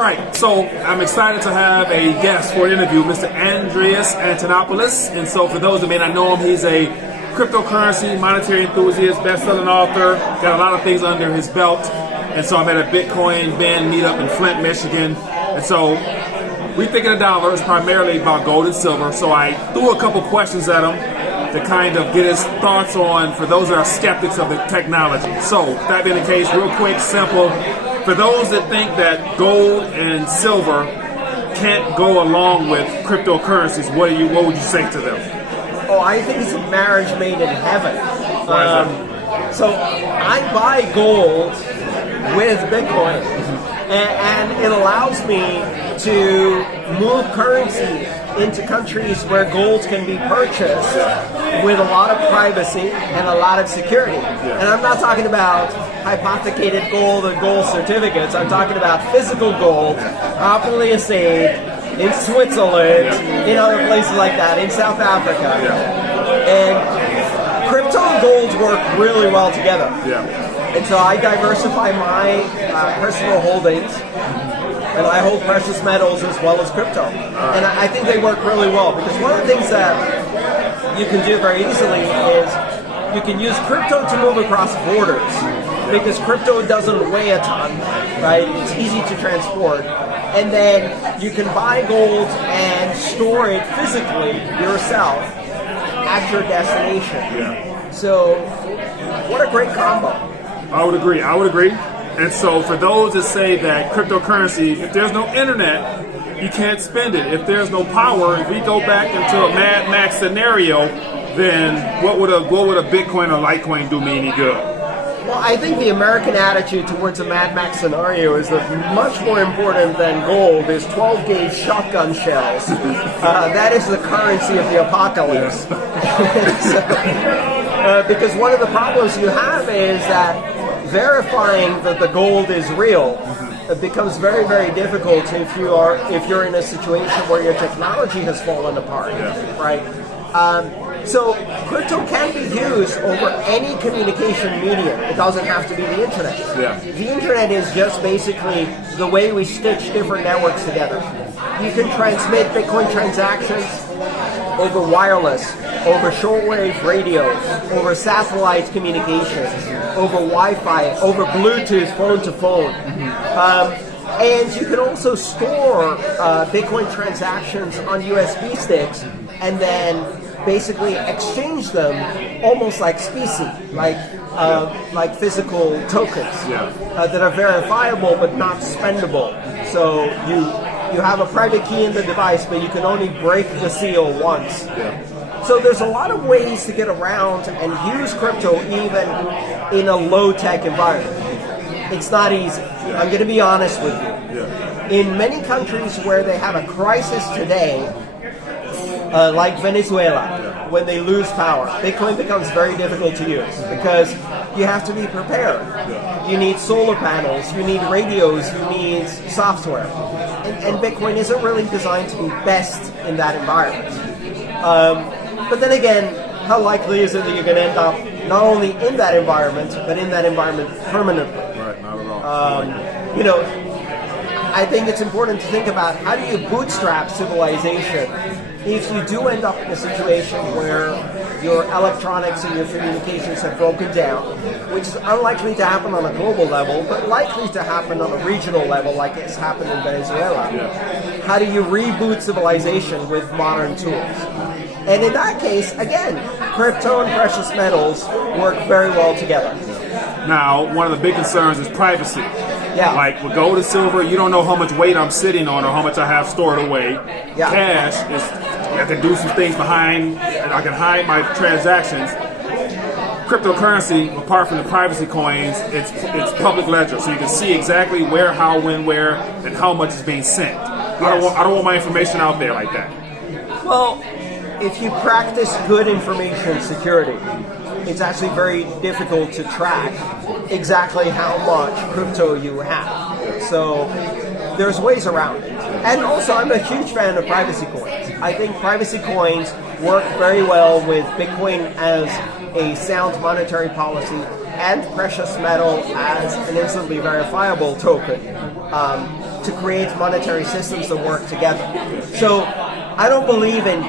All right, so I'm excited to have a guest for an interview, Mr. Andreas Antonopoulos. And so for those that may not know him, he's a cryptocurrency, monetary enthusiast, best-selling author, got a lot of things under his belt. And so I'm at a Bitcoin Ben meetup in Flint, Michigan. And so Rethinking the Dollar is primarily about gold and silver. So I threw a couple questions at him to kind of get his thoughts on, for those that are skeptics of the technology. So that being the case, real quick, simple. For those that think that gold and silver can't go along with cryptocurrencies, what would you say to them? Oh, I think it's a marriage made in heaven. So I buy gold with Bitcoin, and it allows me to move currency into countries where gold can be purchased with a lot of privacy and a lot of security. And I'm not talking about hypothecated gold and gold certificates. I'm talking about physical gold, properly assayed in Switzerland, in other places like that, in South Africa. And crypto and gold work really well together. And so I diversify my personal holdings, and I hold precious metals as well as crypto. And I think they work really well, because one of the things that you can do very easily is you can use crypto to move across borders, because crypto doesn't weigh a ton, right? It's easy to transport. And then you can buy gold and store it physically yourself at your destination. So what a great combo. I would agree. And so for those that say that cryptocurrency, if there's no internet, you can't spend it. If there's no power, if we go back into a Mad Max scenario, then what would a Bitcoin or Litecoin do me any good? Well, I think the American attitude towards a Mad Max scenario is that much more important than gold is 12-gauge shotgun shells. That is the currency of the apocalypse. Because one of the problems you have is that verifying that the gold is real becomes very, very difficult if you're in a situation where your technology has fallen apart, right? So crypto can be used over any communication medium. It doesn't have to be the internet. The internet is just basically the way we stitch different networks together. You can transmit Bitcoin transactions over wireless, over shortwave radio, over satellite communications, over Wi-Fi, over Bluetooth, phone to phone. And you can also store Bitcoin transactions on USB sticks and then basically exchange them almost like specie, like physical tokens that are verifiable but not spendable. So you have a private key in the device, but you can only break the seal once. So there's a lot of ways to get around and use crypto even in a low-tech environment. It's not easy. I'm going to be honest with you. In many countries where they have a crisis today, like Venezuela, when they lose power, Bitcoin becomes very difficult to use because you have to be prepared. You need solar panels, you need radios, you need software. And Bitcoin isn't really designed to be best in that environment. But then again, how likely is it that you're going to end up not only in that environment, but in that environment permanently? Right, not at all. You know, I think it's important to think about how do you bootstrap civilization if you do end up in a situation where your electronics and your communications have broken down, which is unlikely to happen on a global level, but likely to happen on a regional level like it's happened in Venezuela. How do you reboot civilization with modern tools? And in that case, again, crypto and precious metals work very well together. Now, one of the big concerns is privacy. Like with gold and silver, you don't know how much weight I'm sitting on or how much I have stored away. Cash is, I can do some things behind, and I can hide my transactions. Cryptocurrency, apart from the privacy coins, it's public ledger, so you can see exactly where, how, when, where, and how much is being sent. I don't want my information out there like that. Well, if you practice good information security, it's actually very difficult to track exactly how much crypto you have. So there's ways around it. And also, I'm a huge fan of privacy coins. I think privacy coins work very well with Bitcoin as a sound monetary policy and precious metal as an instantly verifiable token. to create monetary systems that work together. So I don't believe in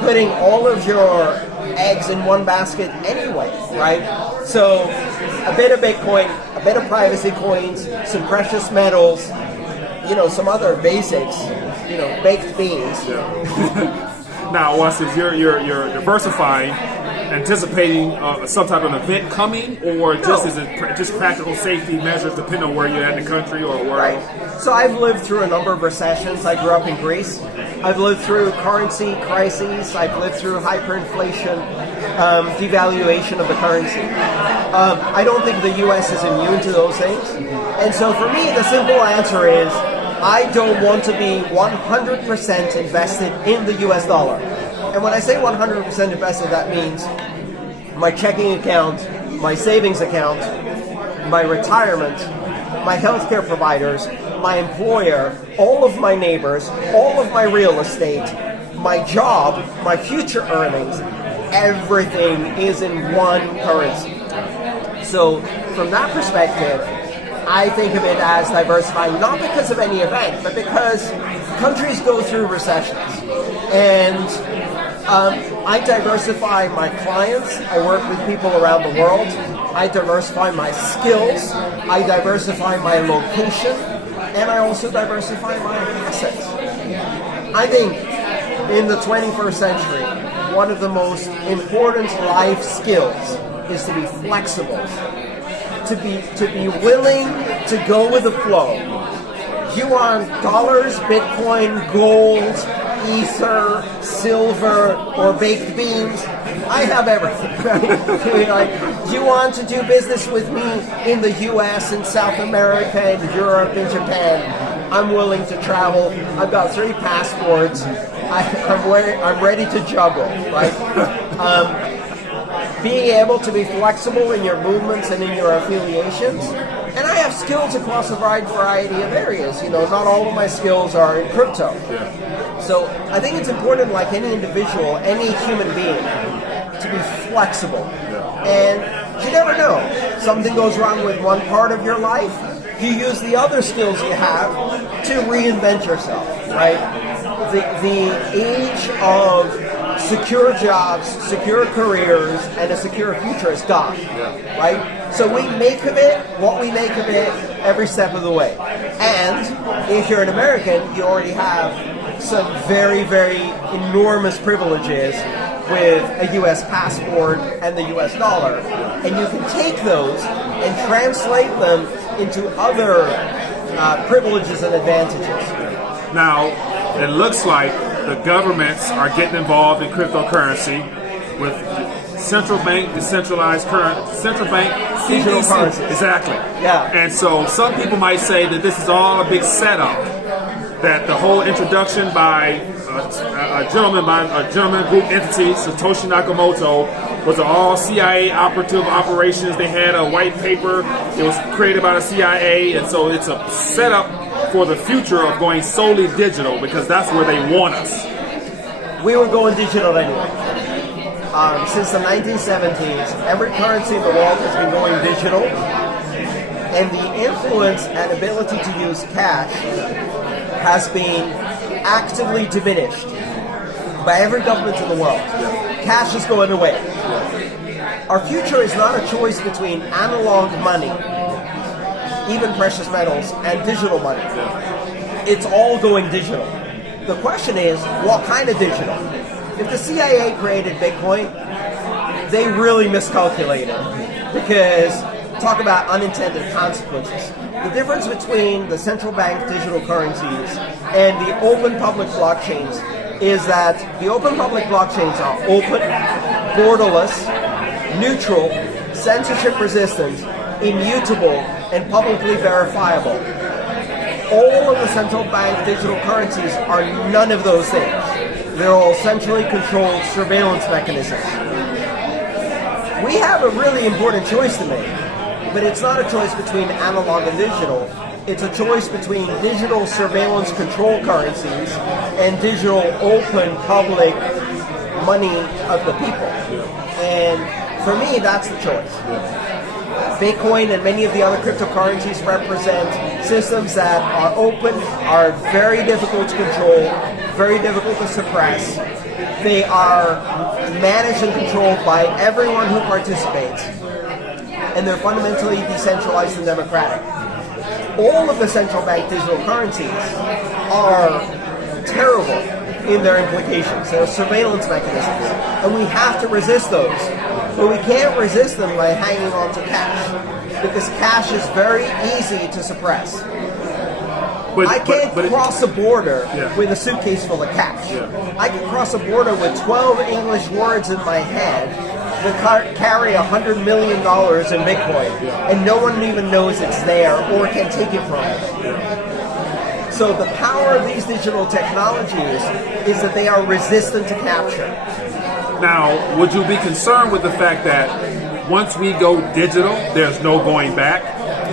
putting all of your eggs in one basket anyway, right? So a bit of Bitcoin, a bit of privacy coins, some precious metals, some other basics, baked beans. Yeah. Now, once you're diversifying, anticipating some type of event coming, or just is it just practical safety measures depending on where you're at in the country or where? Right. So I've lived through a number of recessions. I grew up in Greece. I've lived through currency crises. I've lived through hyperinflation, devaluation of the currency. I don't think the U.S. is immune to those things. And so for me, the simple answer is I don't want to be 100% invested in the U.S. dollar. And when I say 100% invested, that means my checking account, my savings account, my retirement, my healthcare providers, my employer, all of my neighbors, all of my real estate, my job, my future earnings, everything is in one currency. So from that perspective, I think of it as diversifying, not because of any event, but because countries go through recessions. And I diversify my clients. I work with people around the world. I diversify my skills. I diversify my location. And I also diversify my assets. I think in the 21st century, one of the most important life skills is to be flexible, to be willing to go with the flow. You want dollars, Bitcoin, gold, ether, silver, or baked beans? I have everything. Like, you want to do business with me in the U.S., in South America, in Europe, in Japan? I'm willing to travel. I've got 3 passports. I'm ready to juggle, right? Being able to be flexible in your movements and in your affiliations. And I have skills across a wide variety of areas. Not all of my skills are in crypto. So I think it's important, like any individual, any human being, to be flexible. And you never know. Something goes wrong with one part of your life. You use the other skills you have to reinvent yourself, right? The age of secure jobs, secure careers, and a secure future is gone, right? So we make of it what we make of it every step of the way. And if you're an American, you already have some very, very enormous privileges with a U.S. passport and the U.S. dollar. And you can take those and translate them into other privileges and advantages. Now, it looks like the governments are getting involved in cryptocurrency with central bank decentralized central bank digital currencies. Exactly. Yeah. And so some people might say that this is all a big setup. That the whole introduction by a gentleman group entity, Satoshi Nakamoto, was an all CIA operative operations. They had a white paper. It was created by the CIA, and so it's a setup for the future of going solely digital, because that's where they want us. We were going digital anyway. Since the 1970s, every currency in the world has been going digital, and the influence and ability to use cash has been actively diminished by every government in the world. Cash is going away. Our future is not a choice between analog money, even precious metals, and digital money. It's all going digital. The question is, what kind of digital? If the CIA created Bitcoin, they really miscalculated, because talk about unintended consequences. The difference between the central bank digital currencies and the open public blockchains is that the open public blockchains are open, borderless, neutral, censorship resistant, immutable, and publicly verifiable. All of the central bank digital currencies are none of those things. They're all centrally controlled surveillance mechanisms. We have a really important choice to make, but it's not a choice between analog and digital. It's a choice between digital surveillance control currencies and digital open public money of the people. And for me, that's the choice. Bitcoin and many of the other cryptocurrencies represent systems that are open, are very difficult to control, very difficult to suppress. They are managed and controlled by everyone who participates, and they're fundamentally decentralized and democratic. All of the central bank digital currencies are terrible in their implications. They're surveillance mechanisms, and we have to resist those. But we can't resist them by hanging on to cash, because cash is very easy to suppress. I can't cross a border with a suitcase full of cash. I can cross a border with 12 English words in my head that carry $100 million in Bitcoin, and no one even knows it's there or can take it from me. So the power of these digital technologies is that they are resistant to capture. Now, would you be concerned with the fact that once we go digital, there's no going back?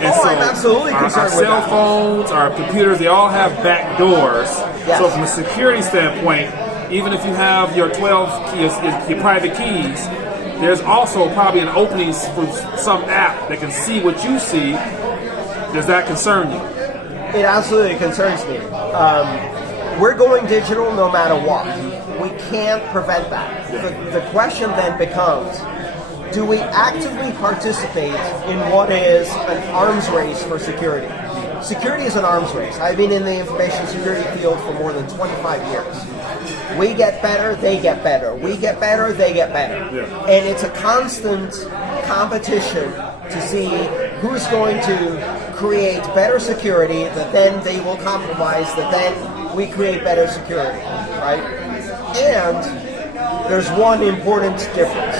And so I'm absolutely concerned with that. Our cell phones, our computers, they all have back doors. Yes. So from a security standpoint, even if you have your 12 keys, your private keys, there's also probably an opening for some app that can see what you see. Does that concern you? It absolutely concerns me. We're going digital no matter what. We can't prevent that. The question then becomes, do we actively participate in what is an arms race for security? Security is an arms race. I've been in the information security field for more than 25 years. We get better, they get better. We get better, they get better. And it's a constant competition to see who's going to create better security, that then they will compromise, that then we create better security, right? And there's one important difference.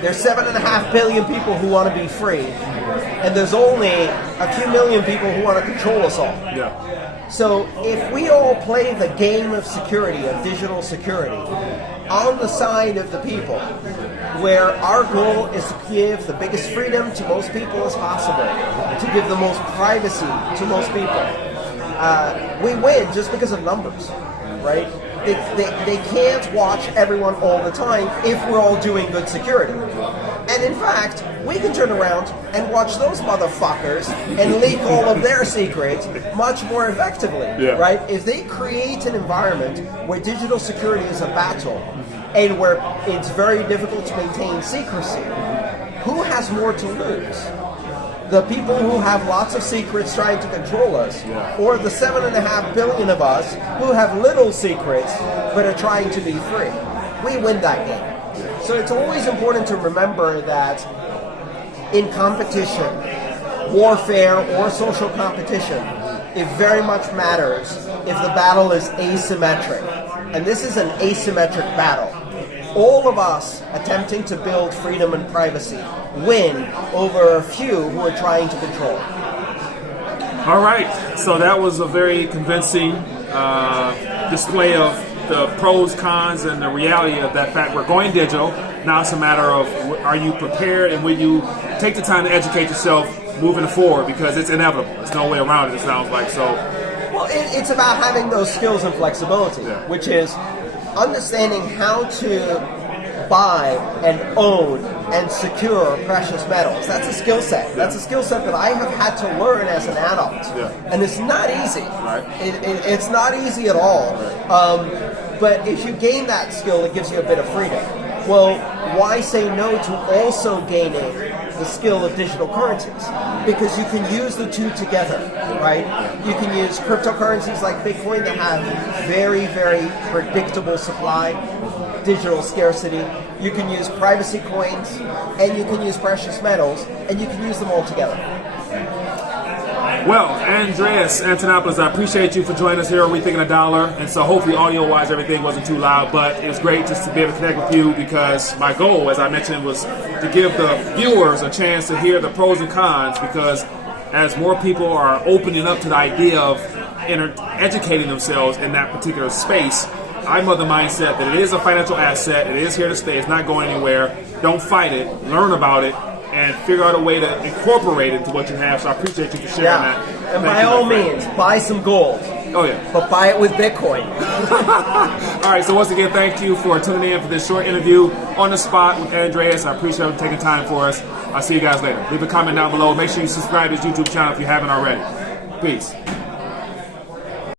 There's 7.5 billion people who want to be free, and there's only a few million people who want to control us all. So if we all play the game of security, of digital security, on the side of the people, where our goal is to give the biggest freedom to most people as possible, to give the most privacy to most people, we win just because of numbers, right? They can't watch everyone all the time if we're all doing good security. And in fact, we can turn around and watch those motherfuckers and leak all of their secrets much more effectively, right? If they create an environment where digital security is a battle and where it's very difficult to maintain secrecy, who has more to lose? The people who have lots of secrets trying to control us, or the 7.5 billion of us who have little secrets but are trying to be free? We win that game. So it's always important to remember that in competition, warfare or social competition, it very much matters if the battle is asymmetric. And this is an asymmetric battle. All of us attempting to build freedom and privacy win over a few who are trying to control. All right, so that was a very convincing display of the pros, cons, and the reality of that fact. We're going digital. Now it's a matter of, are you prepared, and will you take the time to educate yourself moving forward, because it's inevitable. There's no way around it, it sounds like. So, well, it's about having those skills and flexibility, which is understanding how to buy and own and secure precious metals. That's a skill set. That's a skill set that I have had to learn as an adult. And it's not easy. It's not easy at all. But if you gain that skill, it gives you a bit of freedom. Well, why say no to also gaining the skill of digital currencies? Because you can use the two together, right? You can use cryptocurrencies like Bitcoin that have very, very predictable supply, digital scarcity. You can use privacy coins, and you can use precious metals, and you can use them all together. Well, Andreas Antonopoulos, I appreciate you for joining us here on Rethinking the Dollar. And so hopefully audio-wise everything wasn't too loud, but it was great just to be able to connect with you, because my goal, as I mentioned, was to give the viewers a chance to hear the pros and cons, because as more people are opening up to the idea of educating themselves in that particular space, I'm of the mindset that it is a financial asset, it is here to stay, it's not going anywhere. Don't fight it, learn about it, and figure out a way to incorporate it into what you have. So I appreciate you for sharing that. And by all means, buy some gold. Oh yeah. But buy it with Bitcoin. All right, so once again, thank you for tuning in for this short interview on the spot with Andreas. I appreciate you taking time for us. I'll see you guys later. Leave a comment down below. Make sure you subscribe to his YouTube channel if you haven't already. Peace.